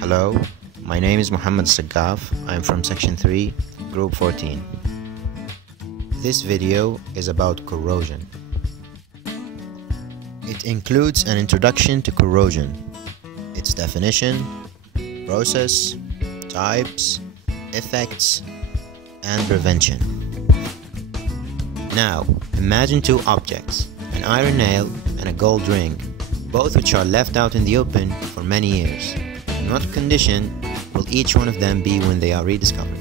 Hello, my name is Majid Saeedan. I am from Section 3, Group 14. This video is about corrosion. It includes an introduction to corrosion, its definition, process, types, effects, and prevention. Now, imagine two objects, an iron nail and a gold ring, both which are left out in the open for many years. In what condition will each one of them be when they are rediscovered?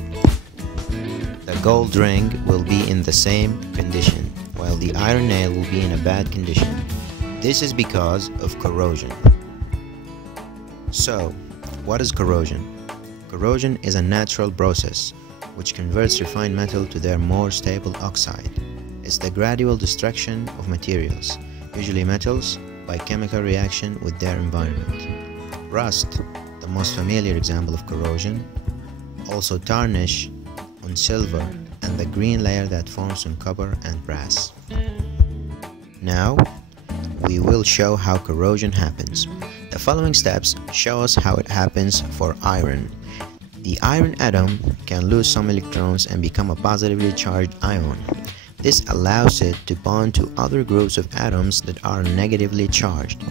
The gold ring will be in the same condition, while the iron nail will be in a bad condition. This is because of corrosion. So, what is corrosion? Corrosion is a natural process which converts refined metal to their more stable oxide. It's the gradual destruction of materials, usually metals, by chemical reaction with their environment. Rust, the most familiar example of corrosion, also tarnish on silver and the green layer that forms on copper and brass. Now, we will show how corrosion happens. The following steps show us how it happens for iron. The iron atom can lose some electrons and become a positively charged ion. This allows it to bond to other groups of atoms that are negatively charged.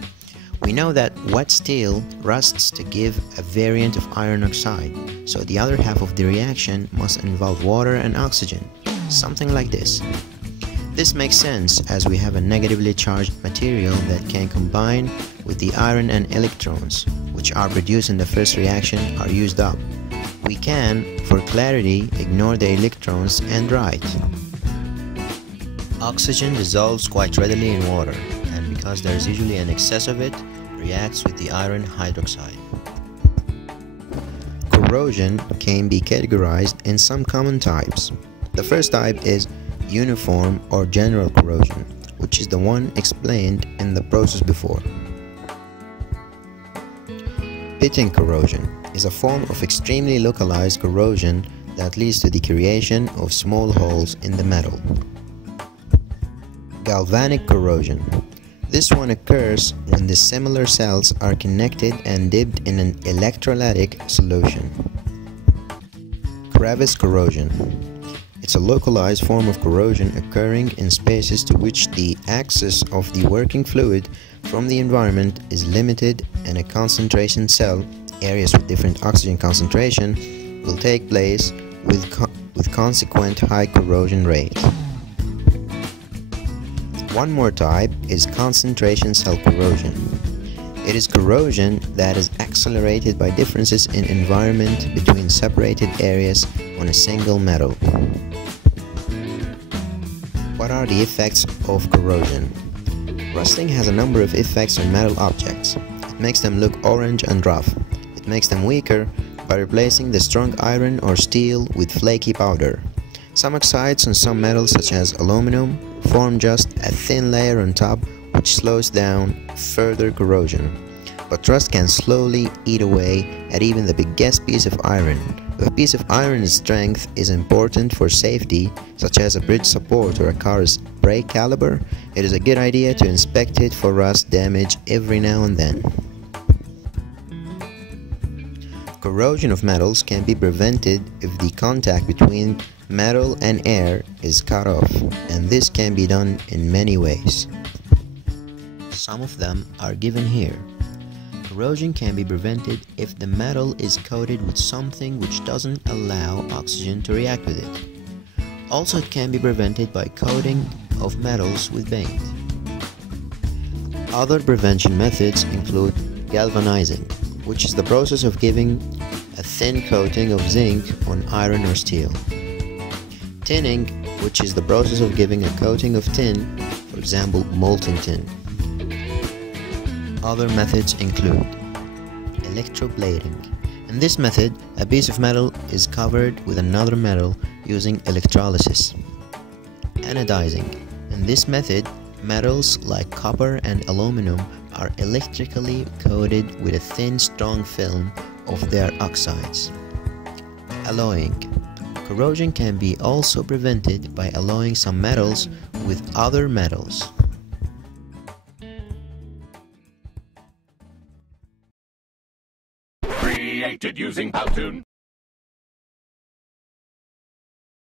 We know that wet steel rusts to give a variant of iron oxide, so the other half of the reaction must involve water and oxygen, something like this. This makes sense as we have a negatively charged material that can combine with the iron, and electrons, which are produced in the first reaction, are used up. We can, for clarity, ignore the electrons and write. Oxygen dissolves quite readily in water, and because there is usually an excess of it, reacts with the iron hydroxide. Corrosion can be categorized in some common types. The first type is uniform or general corrosion, which is the one explained in the process before. Pitting corrosion is a form of extremely localized corrosion that leads to the creation of small holes in the metal. Galvanic corrosion. This one occurs when the similar cells are connected and dipped in an electrolytic solution. Crevice corrosion. It's a localized form of corrosion occurring in spaces to which the access of the working fluid from the environment is limited, and a concentration cell, areas with different oxygen concentration, will take place with consequent high corrosion rate. One more type is concentration cell corrosion. It is corrosion that is accelerated by differences in environment between separated areas on a single metal. What are the effects of corrosion? Rusting has a number of effects on metal objects. It makes them look orange and rough. It makes them weaker by replacing the strong iron or steel with flaky powder. Some oxides on some metals, such as aluminum, form just a thin layer on top, which slows down further corrosion. But rust can slowly eat away at even the biggest piece of iron. If a piece of iron's strength is important for safety, such as a bridge support or a car's brake caliper, it is a good idea to inspect it for rust damage every now and then. Corrosion of metals can be prevented if the contact between metal and air is cut off, and this can be done in many ways. Some of them are given here. Corrosion can be prevented if the metal is coated with something which doesn't allow oxygen to react with it. Also, it can be prevented by coating of metals with paint. Other prevention methods include galvanizing, which is the process of giving a thin coating of zinc on iron or steel. Tinning, which is the process of giving a coating of tin, for example molten tin. Other methods include electroplating. In this method, a piece of metal is covered with another metal using electrolysis. Anodizing. In this method, metals like copper and aluminum are electrically coated with a thin, strong film of their oxides. Alloying. Corrosion can be also prevented by alloying some metals with other metals. Free created using PowToon.